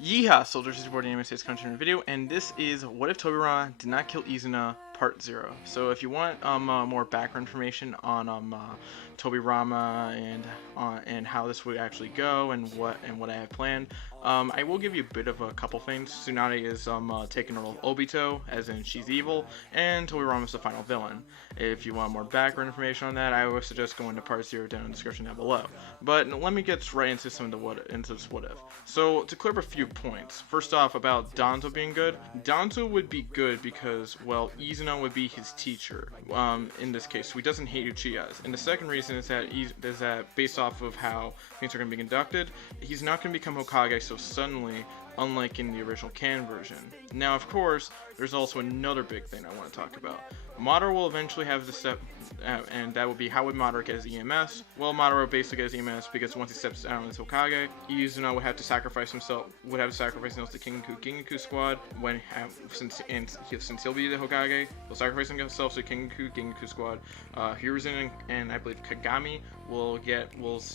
Yeehaw, soldiers supporting anime states content video, and this is What If Tobirama Did Not Kill Izuna Part 0. So if you want more background information on Tobirama and how this would actually go and what I have planned, I will give you a bit of a couple things. Tsunade is taking the role of Obito, as in she's evil, and Tobirama is the final villain. If you want more background information on that, I would suggest going to Part 0 down in the description down below. But let me get right into some of this what if. So to clear up a few points. First off, about Danzo being good. Danzo would be good because, well, Izuna would be his teacher. In this case, so he doesn't hate Uchihas. And the second reason is that based off of how things are going to be conducted, he's not going to become Hokage so suddenly, unlike in the original canon version. Now, of course, there's also another big thing I want to talk about. Madara will eventually have the step, and that would be how would Madara get his EMS? Well, Madara basically gets EMS because once he steps down as Hokage, Izuna would have to sacrifice himself to Kingaku squad since he'll be the Hokage. He'll sacrifice himself to Kingaku squad. Hiruzen and I believe Kagami will get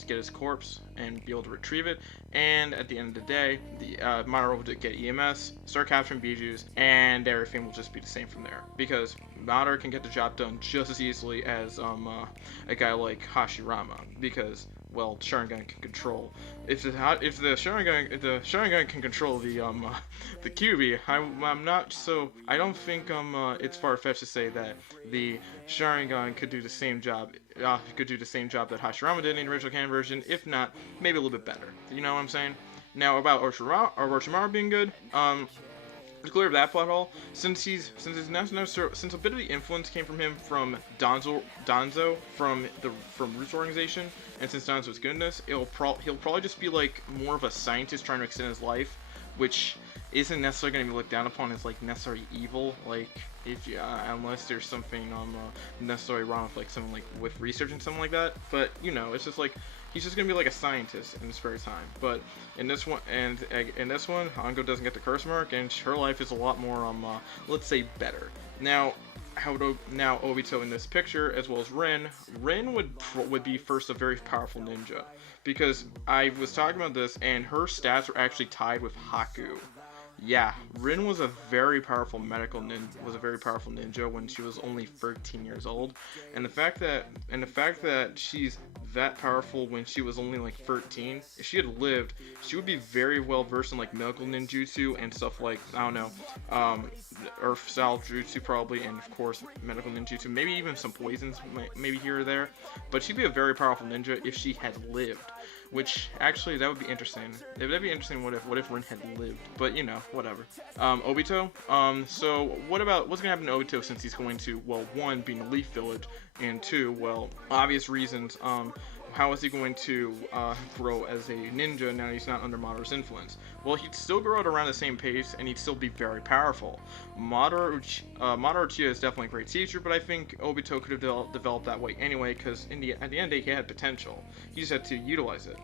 his corpse and be able to retrieve it. And at the end of the day, Madara will get EMS, start capturing Bijus, and everything will just be the same from there. Because Madara can get the job done just as easily as a guy like Hashirama, because, well, Sharingan can control. If the Sharingan can control the Kyuubi, I'm not so. I don't think it's far-fetched to say that the Sharingan could do the same job. Could do the same job that Hashirama did in the original canon version, if not, maybe a little bit better. You know what I'm saying? Now about Orochimaru being good. To clear up that plot hole, since a bit of the influence came from him from Danzo from Root's organization, and since Danzo's goodness, he'll probably just be like more of a scientist trying to extend his life, which isn't necessarily going to be looked down upon as like necessarily evil, like unless there's something necessarily wrong with like something like with research and something like that. But you know, it's just like he's just gonna be like a scientist in his spare time. But in this one, Ango doesn't get the curse mark, and her life is a lot more let's say better. Now, Obito in this picture, as well as Rin would be first a very powerful ninja, because I was talking about this, and her stats are actually tied with Haku. Yeah, Rin was a very powerful ninja when she was only 13 years old, and the fact that she's that powerful when she was only like 13, if she had lived, she would be very well versed in like medical ninjutsu and stuff like, I don't know, earth style jutsu probably, and of course medical ninjutsu, maybe even some poisons maybe here or there, but she'd be a very powerful ninja if she had lived. Which, actually, that would be interesting. That'd be interesting. What if Rin had lived? But, you know, whatever. Obito. So, what's gonna happen to Obito since he's going to, well, one, be in the Leaf Village, and two, well, obvious reasons, how is he going to grow as a ninja now he's not under Madara's influence? Well, he'd still grow at around the same pace, and he'd still be very powerful. Madara Uchiha is definitely a great teacher, but I think Obito could have developed that way anyway, because at the end of the day, he had potential. He just had to utilize it.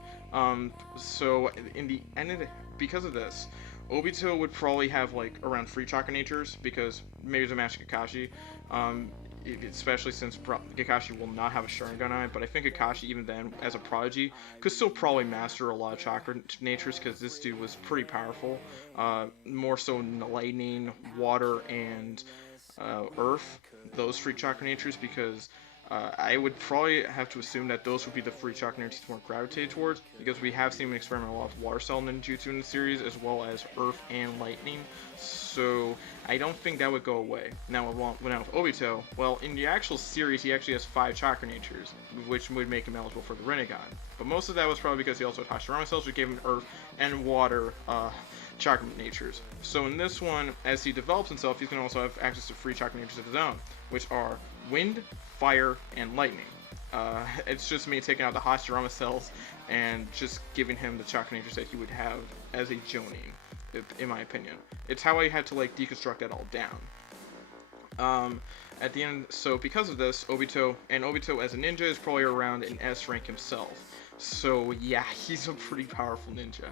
So in the end of because of this, Obito would probably have like around 3 chakra natures, because maybe there's a match Kakashi. Especially since Kakashi will not have a Sharingan eye, but I think Kakashi, even then, as a prodigy, could still probably master a lot of chakra natures, because this dude was pretty powerful, more so in the lightning, water, and earth, those 3 chakra natures, because I would probably have to assume that those would be the 3 chakra natures more gravitated towards, because we have seen him experiment a lot of water style ninjutsu in the series, as well as earth and lightning, so I don't think that would go away. Now with Obito, well, in the actual series, he actually has 5 chakra natures, which would make him eligible for the Rinnegan. But most of that was probably because he also had Hashirama cells, which gave him earth and water chakra natures. So in this one, as he develops himself, he's going to also have access to 3 chakra natures of his own, which are wind, fire, and lightning. It's just me taking out the Hashirama cells and just giving him the chakra natures that he would have as a Jonin, in my opinion. It's how I had to like deconstruct that all down. At the end, so because of this, Obito as a ninja is probably around an S rank himself. So yeah, he's a pretty powerful ninja.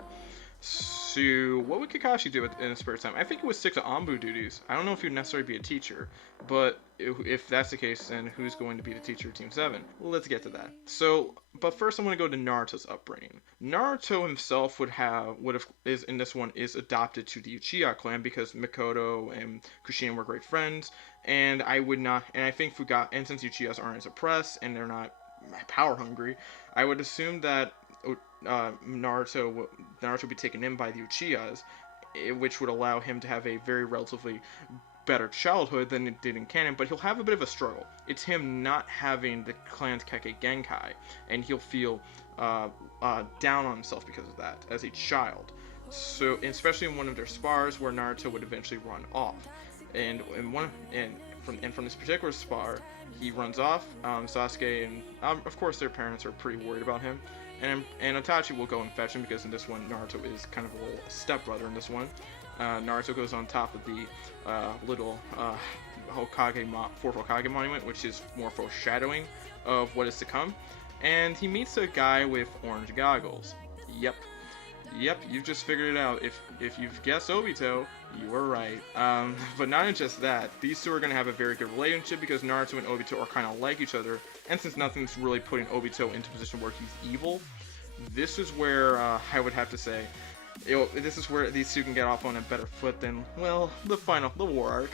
So, what would Kakashi do in his spare time? I think he would stick to Anbu duties. I don't know if he would necessarily be a teacher, but if that's the case, then who's going to be the teacher of Team 7? Well, let's get to that. So, but first I want to go to Naruto's upbringing. Naruto himself is in this one is adopted to the Uchiha clan because Mikoto and Kushina were great friends, and I think and since Uchihas aren't as oppressed and they're not power hungry, I would assume that Naruto would be taken in by the Uchihas, which would allow him to have a very relatively better childhood than it did in canon, but he'll have a bit of a struggle. It's him not having the clan's Kekkei Genkai, and he'll feel down on himself because of that as a child. So, especially in one of their spars where Naruto would eventually run off, and from this particular spar, he runs off. Sasuke and of course their parents are pretty worried about him. And Itachi will go and fetch him because in this one Naruto is kind of a little stepbrother in this one. Naruto goes on top of the little fourth Hokage monument, which is more foreshadowing of what is to come. And he meets a guy with orange goggles. Yep, you've just figured it out. If you've guessed Obito, you were right. But not just that, these two are going to have a very good relationship because Naruto and Obito are kind of like each other, and since nothing's really putting Obito into a position where he's evil, this is where I would have to say, this is where these two can get off on a better foot than, well, the war arc.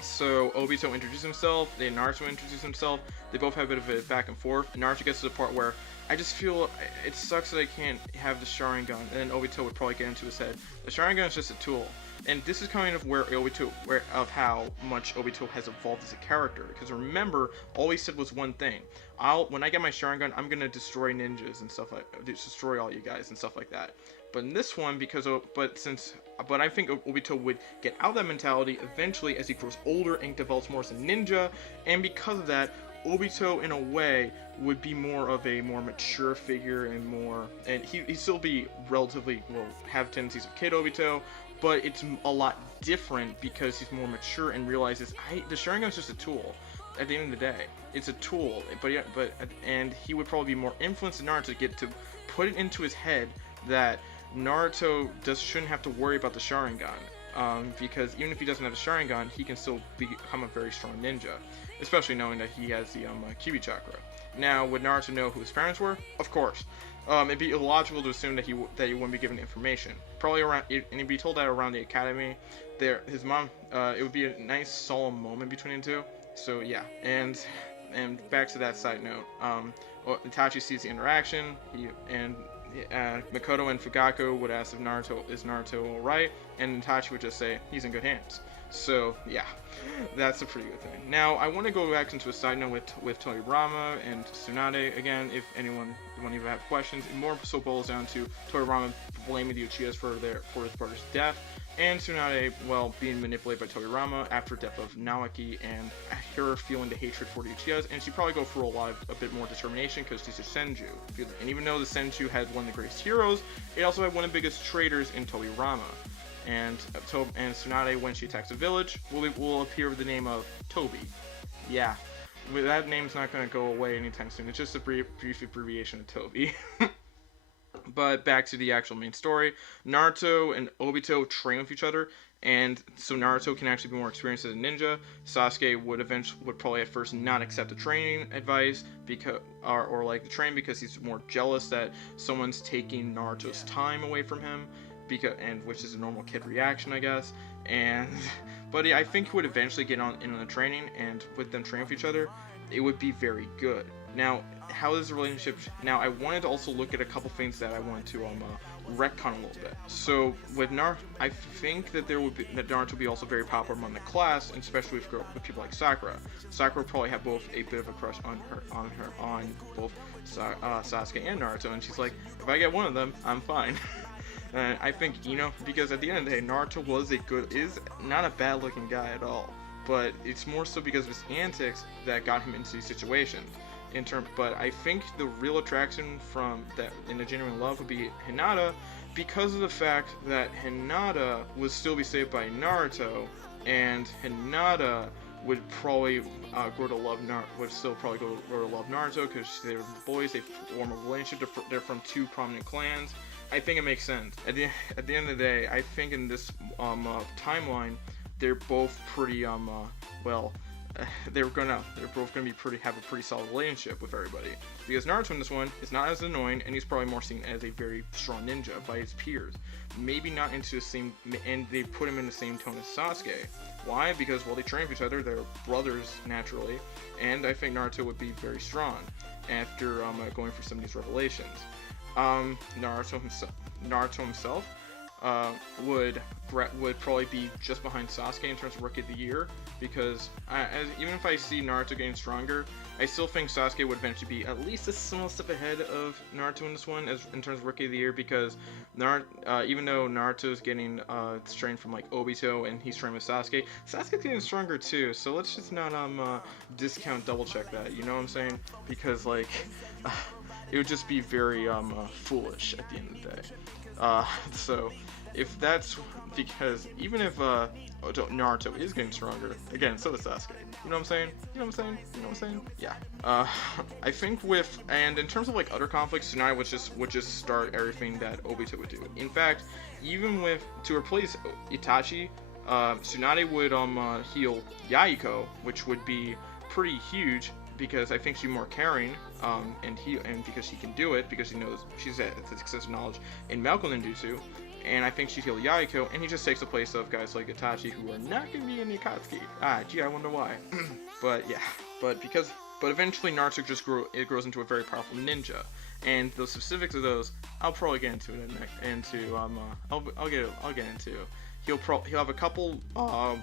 So Obito introduces himself, then Naruto introduces himself, they both have a bit of a back and forth, and Naruto gets to the part where, I just feel it sucks that I can't have the Sharingan, and then Obito would probably get into his head, the Sharingan is just a tool. And this is kind of of how much Obito has evolved as a character, because remember, all he said was one thing, when I get my Sharingan, I'm gonna destroy ninjas and stuff destroy all you guys and stuff like that. But in this one, but I think Obito would get out of that mentality eventually as he grows older and develops more as a ninja, and because of that, Obito in a way would be more of a more mature figure and he'd still be relatively, have tendencies of Kid Obito, but it's a lot different because he's more mature and realizes the Sharingan is just a tool. At the end of the day, it's a tool, and he would probably be more influenced than Naruto to get to put it into his head that Naruto shouldn't have to worry about the Sharingan, because even if he doesn't have the Sharingan, he can still become a very strong ninja, especially knowing that he has the Kyuubi chakra. Now, would Naruto know who his parents were? Of course. It'd be illogical to assume that he wouldn't be given information. Probably and he'd be told that around the academy. His mom, it would be a nice solemn moment between the two. So yeah, and back to that side note, Itachi sees the interaction. Mikoto and Fugaku would ask if is Naruto alright, and Itachi would just say he's in good hands. So yeah, that's a pretty good thing. Now I want to go back into a side note with Tobirama and Tsunade again. If anyone even have questions, it more so boils down to Tobirama blaming the Uchihas for his brother's death, and Tsunade, well, being manipulated by Tobirama after the death of Naoki, and her feeling the hatred for the Uchihas, and she'd probably go for a bit more determination because she's a Senju. And even though the Senju had one of the greatest heroes, it also had one of the biggest traitors in Tobirama. And Tsunade, when she attacks a village, will appear with the name of Toby. Yeah, that name's not going to go away anytime soon. It's just a brief abbreviation of Toby. But back to the actual main story. Naruto and Obito train with each other, and so Naruto can actually be more experienced as a ninja. Sasuke would probably at first not accept the training advice or like the train because he's more jealous that someone's taking Naruto's time away from him. Which is a normal kid reaction, I guess. But yeah, I think he would eventually get in on the training, and with them training with each other, it would be very good. Now, how is the relationship? Now, I wanted to also look at a couple things that I wanted to retcon a little bit. So with I think that Naruto would be also very popular among the class, and especially with people like Sakura. Sakura would probably have both a bit of a crush on both Sasuke and Naruto, and she's like, if I get one of them, I'm fine. I think, because at the end of the day, Naruto is not a bad looking guy at all, but it's more so because of his antics that got him into these situations. But I think the real attraction from that in a genuine love would be Hinata, because of the fact that Hinata would still be saved by Naruto, and Hinata would probably would still probably grow to love Naruto because they're boys. They form a relationship. They're from two prominent clans. I think it makes sense. At the end of the day, I think in this timeline, they're both pretty well. They're both gonna have a pretty solid relationship with everybody, because Naruto in this one is not as annoying, and he's probably more seen as a very strong ninja by his peers. Maybe not into the same, and they put him in the same tone as Sasuke. Why? Because while they train with each other, they're brothers naturally, and I think Naruto would be very strong after going through some of these revelations. Naruto himself would probably be just behind Sasuke in terms of Rookie of the Year, because even if I see Naruto getting stronger, I still think Sasuke would eventually be at least a small step ahead of Naruto in this one, in terms of Rookie of the Year, because even though Naruto's getting strength from like Obito and he's training with Sasuke, Sasuke's getting stronger too. So let's just not discount double check that. You know what I'm saying? Because like it would just be very foolish at the end of the day. So if that's because even if Naruto is getting stronger, again, so does Sasuke. You know what I'm saying? You know what I'm saying? You know what I'm saying? Yeah. I think and in terms of like other conflicts, Tsunade would just start everything that Obito would do. In fact, even to replace Itachi, Tsunade would heal Yahiko, which would be pretty huge, because I think she's more caring, and because she can do it, because she knows she's at excessive knowledge in Malco Ninjutsu, and I think she'd heal Yahiko, and he just takes the place of guys like Itachi who are not gonna be in the Akatsuki. Gee, I wonder why. But yeah, but eventually Naruto grows into a very powerful ninja, and the specifics of those I'll probably get into I'll get into. He'll have a couple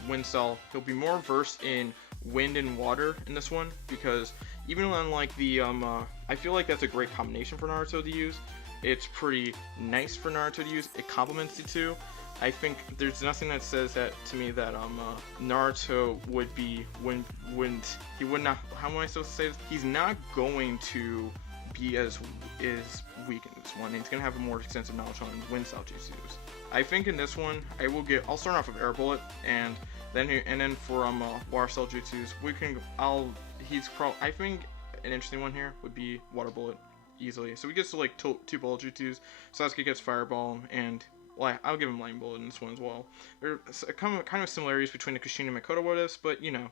wind cell. He'll be more versed in wind and water in this one, because even unlike the I feel like that's a great combination for Naruto to use. It's pretty nice for Naruto to use. It complements the two. I think there's nothing that says that to me that Naruto would be he would not, how am I supposed to say this? He's not going to be as weak in this one. He's gonna have a more extensive knowledge on wind cell jutsus. I think in this one I'll start off with air bullet, and then for water cell jutsus I think an interesting one here would be water bullet easily. So we get to like two bullet jutsus. Sasuke gets fireball, and I'll give him lightning bullet in this one as well. There's kind of similarities between the Kushina and Makoto what ifs, but you know.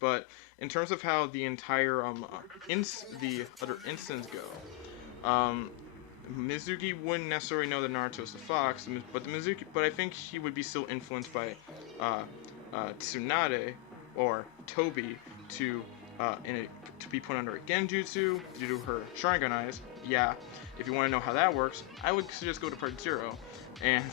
But in terms of how the entire the other instances go, Mizuki wouldn't necessarily know that Naruto's the fox, but I think he would be still influenced by Tsunade or Tobi to be put under a genjutsu due to her Sharingan eyes. Yeah, if you want to know how that works, I would suggest go to part 0, and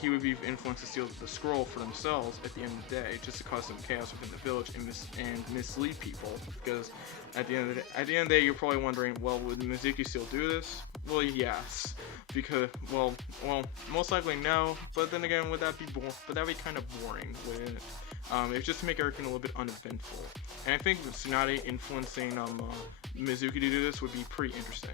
he would be influenced to steal the scroll for themselves at the end of the day, just to cause some chaos within the village and mislead people. Because at the end of the day, you're probably wondering, well, would Mizuki still do this? Well, yes, because well, most likely no. But then again, would that be kind of boring, wouldn't it? It would just make everything a little bit uneventful. And I think Tsunade influencing Mizuki to do this would be pretty interesting.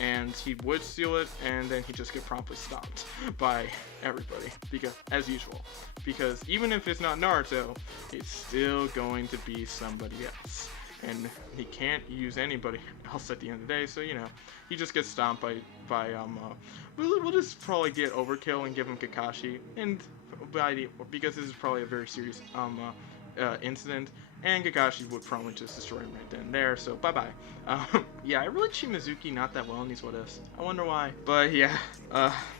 And he would steal it, and then he'd just get promptly stopped by everybody, because as usual. Because even if it's not Naruto, it's still going to be somebody else, and he can't use anybody else at the end of the day. So you know, he just gets stomped by we'll just probably get overkill and give him Kakashi, and because this is probably a very serious incident, and Kakashi would probably just destroy him right then and there, so bye-bye. Yeah, I really treat Mizuki not that well in these what-ifs. I wonder why. But yeah,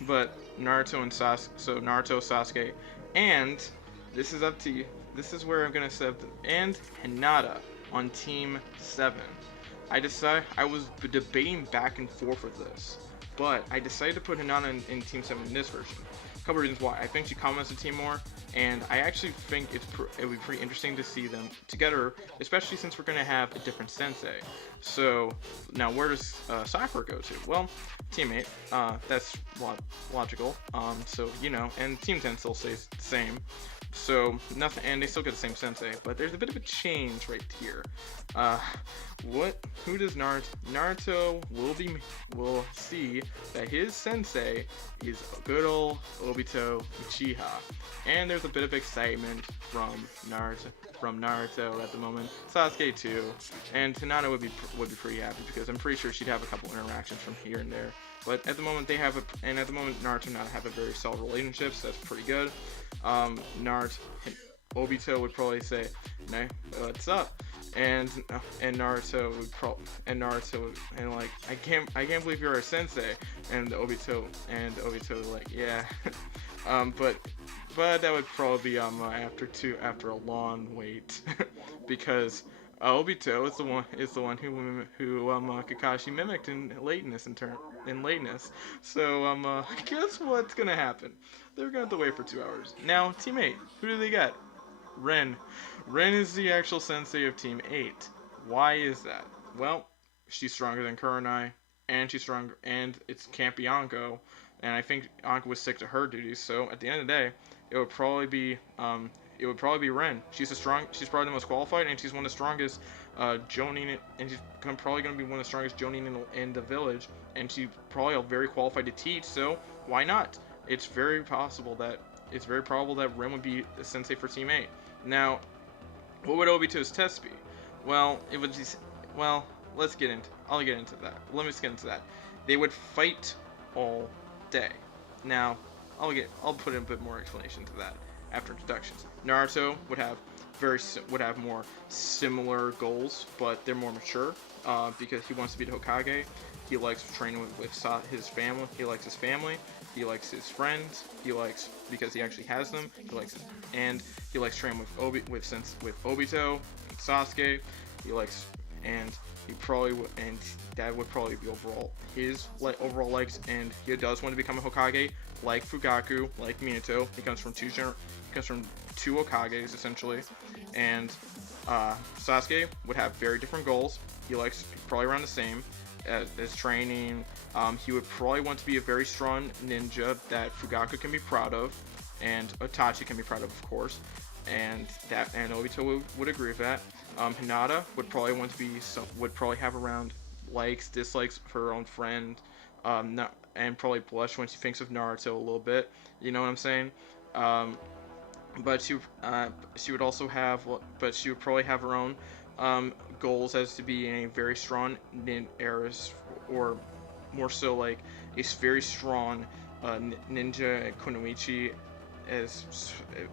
but Naruto and Sasuke, and this is up to you. This is where I'm gonna set and Hinata on Team 7. I was debating back and forth with this, but I decided to put Hinata in Team 7 in this version. A couple reasons why. I think she complements the team more, and I actually think it would be pretty interesting to see them together, especially since we're going to have a different sensei. So now where does Sakura go to? Well, teammate, that's logical. So you know, and Team 10 still stays the same. So nothing, and they still get the same sensei, but there's a bit of a change right here. who does Naruto will see that his sensei is good old Obito Uchiha, and there's a bit of excitement from Naruto at the moment. Sasuke too, and Hinata would be pretty happy because I'm pretty sure she'd have a couple interactions from here and there. But at the moment Naruto and Hinata have a very solid relationship, so that's pretty good. Obito would probably say, "Nah, what's up?" And Naruto would like, I can't believe you're a sensei. And Obito would like, yeah. But that would probably be after a long wait because Obito is the one who Kakashi mimicked in lateness. So guess what's gonna happen? They're gonna have to wait for 2 hours. Now, Team 8, who do they get? Ren. Ren is the actual sensei of Team 8. Why is that? Well, she's stronger than Kurenai, and it can't be Anko, and I think Anko was sick to her duties, so at the end of the day, it would probably be Ren. She's probably the most qualified, and she's one of the strongest Jonin, and she's probably going to be one of the strongest Jonin in the village, and she's probably very qualified to teach, so why not? It's very probable that Ren would be the sensei for Team 8. Now, what would Obito's test be? Well, it would be, I'll get into that. Let me just get into that. They would fight all day. Now, I'll put in a bit more explanation to that after introductions. Naruto would have more similar goals, but they're more mature because he wants to be the Hokage. He likes training with his family. He likes his family. He likes his friends. Because he actually has them. He likes training with Obito and Sasuke. That would probably be his overall likes. And he does want to become a Hokage, like Fugaku, like Minato. He comes from two Hokages essentially, and Sasuke would have very different goals. He likes probably around the same as training. He would probably want to be a very strong ninja that Fugaku can be proud of, and Itachi can be proud of course. And Obito would agree with that. Hinata would probably have around likes, dislikes for her own friend, and probably blush when she thinks of Naruto a little bit. You know what I'm saying? But she would probably have her own goals as to be a very strong or more so like a very strong ninja kunoichi. As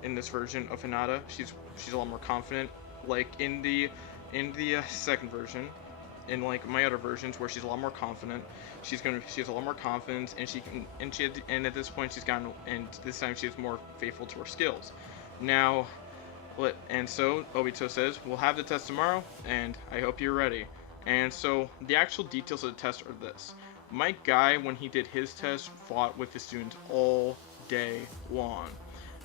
in this version of Hinata, she's a lot more confident. Like in the second version, in like my other versions where she's a lot more confident, she has a lot more confidence, and at this point this time she's more faithful to her skills. Now, so Obito says, we'll have the test tomorrow, and I hope you're ready. And so the actual details of the test are this. My guy, when he did his test, fought with his students all day long.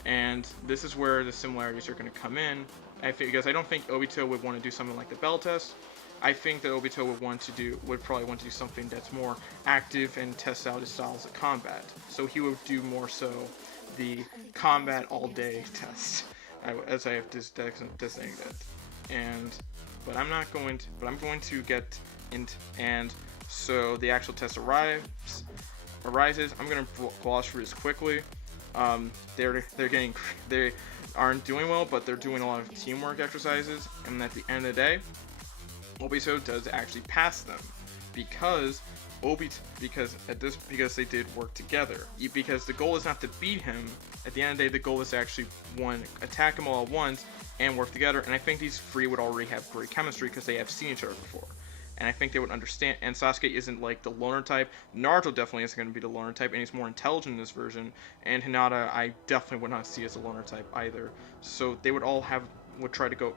And this is where the similarities are going to come in. Because I don't think Obito would want to do something like the bell test. I think that Obito would probably want to do something that's more active and test out his styles of combat. So he would do more so the combat all day test, as I have designated it. But I'm going to get into, and so the actual test arises. I'm going to gloss through this quickly. They aren't doing well, but they're doing a lot of teamwork exercises, and at the end of the day, Obito does actually pass them because they did work together. Because the goal is not to beat him. At the end of the day, the goal is to actually attack him all at once and work together. And I think these three would already have great chemistry because they have seen each other before. And I think they would understand. And Sasuke isn't like the loner type. Naruto definitely isn't going to be the loner type, and he's more intelligent in this version. And Hinata, I definitely would not see as a loner type either. So they would try to go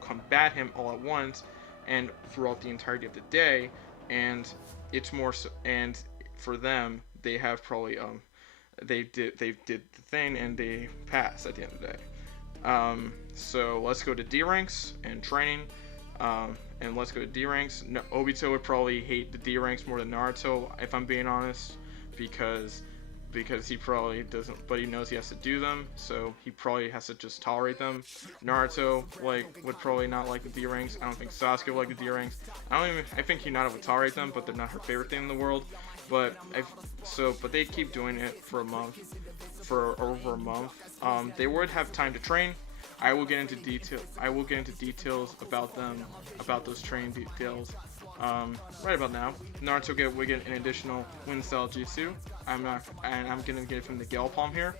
combat him all at once, and throughout the entirety of the day. And it's more so, and for them, they have probably they did the thing and they passed at the end of the day. So let's go to D ranks and training. And let's go to D ranks. No, Obito would probably hate the D ranks more than Naruto, if I'm being honest, because because he probably doesn't, but he knows he has to do them, so he probably has to just tolerate them. Naruto would probably not like the D ranks. I don't think Sasuke would like the D ranks. I think Hinata would tolerate them, but they're not her favorite thing in the world. But but they keep doing it for over a month. They would have time to train. I will get into details about them, about those training details. Right about now. Naruto would get an additional wind style jutsu. I'm gonna get it from the Gale Palm here.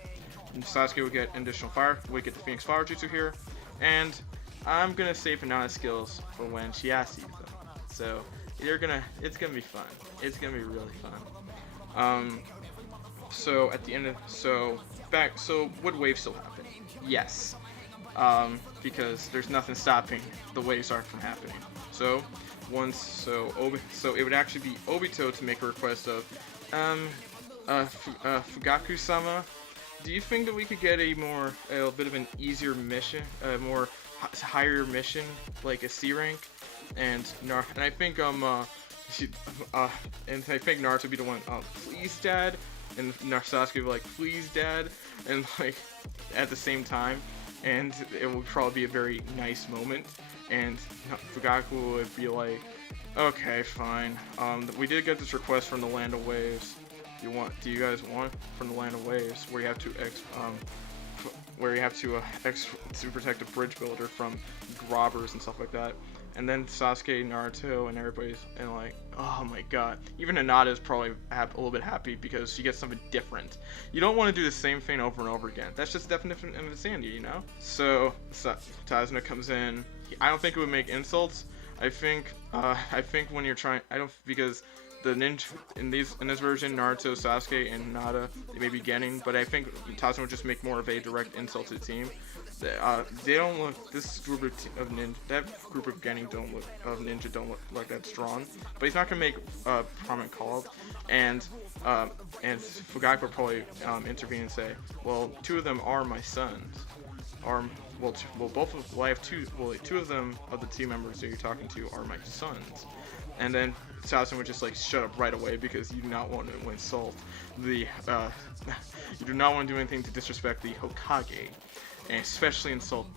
And Sasuke would get an additional fire. Would get the Phoenix Fire jutsu here. And I'm gonna save Hinata's skills for when she has to use them. So it's gonna be fun. It's gonna be really fun. So at the end of would waves still happen? Yes. Because there's nothing stopping the waves art from happening. So it would actually be Obito to make a request of Fugaku-sama, do you think that we could get a bit of an easier mission, more higher mission, like a C rank? And I think Naruto would be the one, please dad, and Sasuke would be like, please dad, and like at the same time, and it would probably be a very nice moment. And Fugaku would be like, okay, fine. We did get this request from the Land of Waves. Do you guys want from the Land of Waves, where you have to protect a bridge builder from robbers and stuff like that? And then Sasuke, Naruto, and everybody's like, oh my god. Even Hinata is probably a little bit happy because she gets something different. You don't want to do the same thing over and over again. That's just the definition of insanity, you know? So Tazuna comes in. I don't think it would make insults. I think when you're trying, because the ninja in this version, Naruto, Sasuke, and Hinata, they may be getting, but I think Tazuna would just make more of a direct insult to the team. They don't look. This group of ninja, that group of Genin ninja don't look like that strong. But he's not gonna make prominent calls, and Fugaku will probably intervene and say, well, two of them are my sons. Two of them of the team members that you're talking to are my sons. And then Sasuke would just like shut up right away because you do not want to insult you do not want to do anything to disrespect the Hokage, and especially insult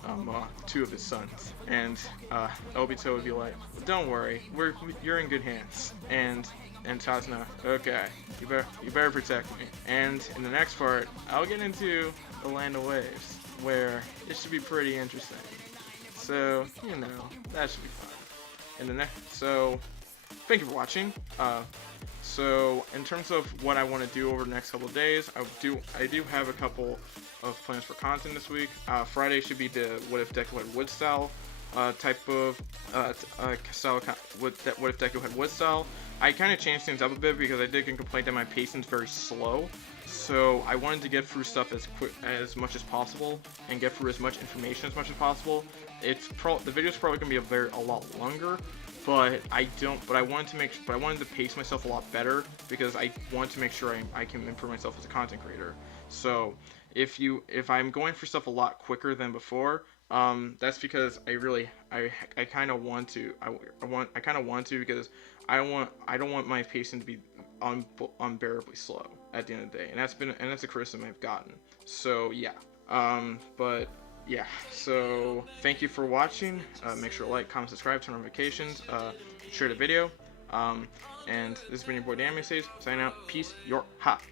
two of his sons. And Obito would be like, don't worry, you're in good hands. And Tazuna, okay, you better protect me. And in the next part, I'll get into the Land of Waves, where it should be pretty interesting. So, that should be fun. So thank you for watching. So in terms of what I want to do over the next couple of days, I do have a couple of plans for content this week. Friday should be the What If Deku Had Wood style type of what if Deku had Wood style. I kind of changed things up a bit because I did get complaint that my pacing's very slow. So I wanted to get through stuff as much as possible and get through as much information as much as possible. The video's probably gonna be a lot longer, but I wanted to pace myself a lot better because I want to make sure I can improve myself as a content creator. So if I'm going for stuff a lot quicker than before, that's because I kind of want to because I don't want my pacing to be unbearably slow at the end of the day, and that's a criticism I've gotten. So yeah, but yeah, so thank you for watching. Make sure to like, comment, subscribe, turn on notifications, share the video, and this has been your boy Dan, signing out. Peace, you're hot.